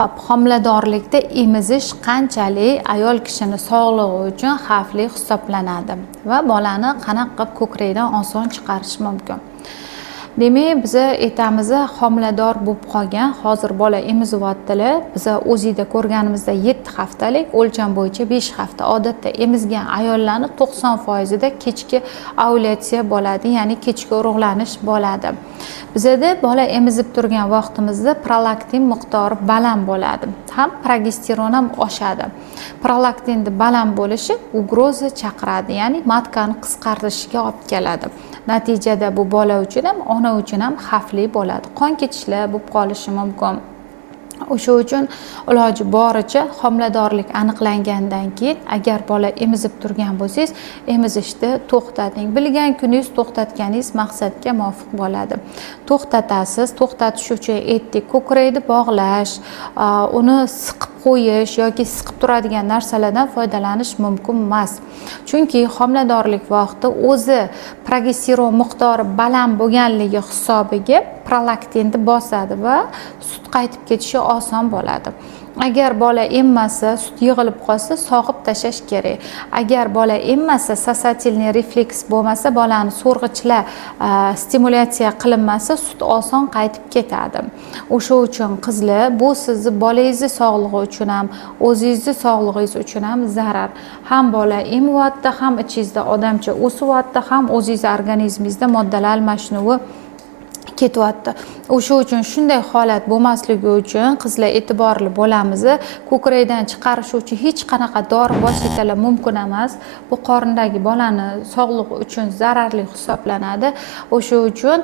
Xo'p, homiladorlikda emizish qanchalik ayol kishini sog'lig'i uchun xavfli hisoblanadi va bolani qanaqa qilib ko'krakdan oson chiqarish mumkin? Demak, biz aytamiz, homilador bo'lib qolgan, hozir bola emizyaptilar. Biz o'zida ko'rganimizda 7 haftalik, o'lcham bo'yicha 5 hafta. Odatda emizgan ayollarning 90% da kechki ovulyatsiya bo'ladi, ya'ni kechki urug'lanish bo'ladi. Bizda bola emizib turgan vaqtimizda prolaktin miqdori baland bo'ladi. Ham progesteron ham oshadi. Prolaktinning baland bo'lishi ugroza chaqiradi, ya'ni matkani qisqartirishiga olib keladi. Natijada bu bola uchun ham, ona uchun ham xavfli bo'ladi. Qon ketishlar bo'lib qolishi mumkin. O'sha uchun iloji boricha homiladorlik aniqlangandan keyin agar bola emizib turgan bo'lsangiz, emizishni to'xtating. Bilgan kuningiz to'xtatganingiz maqsadga muvofiq bo'ladi. To'xtatasiz, to'xtatish uchun aytdik, ko'krakni bog'lash, uni siqib qo'yish yoki siqib turadigan narsalardan foydalanish mumkin emas. Chunki homiladorlik vaqti o'zi progesteron miqdori baland bo'lganligi hisobiga prolaktinni bosadi va sut qaytib ketishi oson bo'ladi. Agar bola emmasa, sut yig'ilib qolsa, sog'ib tashlash kerak. Agar bola emmasa, sasatilniy refleks bo'lmasa, bolani so'rg'ichlar stimulyatsiya qilinmasa, sut oson qaytib ketadi. O'sha uchun qizlar, bu sizni bolangizni sog'lig'i uchun ham, o'zingizni sog'lig'ingiz uchun ham zarar. Ham bola emyapti, ham ichingizda odamcha o'syapti, ham o'zingiz organizmingizda moddalar almashinuvi ketyapti. O'sha uchun shunday holat bo'lmasligi uchun qizlar e'tiborli bo'lamiz. Ko'krakdan chiqarish uchun hech qanaqa dori vositalar mumkin emas. Bu qorindagi bolani sog'lig'i uchun zararli hisoblanadi. O'sha uchun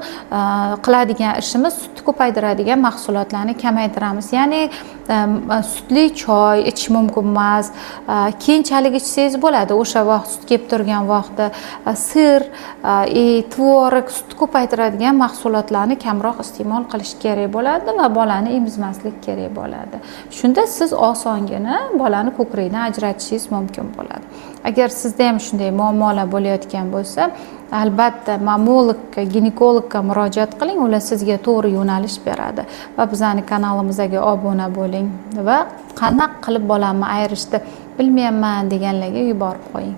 qiladigan ishimiz sutni ko'paytiradigan mahsulotlarni kamaytiramiz. Ya'ni sutli choy ichish mumkin emas. Keyinchalik ichsangiz bo'ladi. O'sha vaqt sut kelib turgan vaqtda sir, tvorog, sutni ko'paytiradigan mahsulotlarni kamroq iste'mol qilish kerak bo'ladi va bolani emizmaslik kerak bo'ladi. Shunda siz osongina bolani ko'krakdan ajratishingiz mumkin bo'ladi. Agar sizda ham shunday muammolar bo'layotgan bo'lsa, albatta mamologga, ginekologga murojaat qiling, ular sizga to'g'ri yo'nalish beradi va bizning kanalimizga obuna bo'ling va qanaqa qilib bolamni ayirishni bilmayman deganlarga yuborib qo'ying.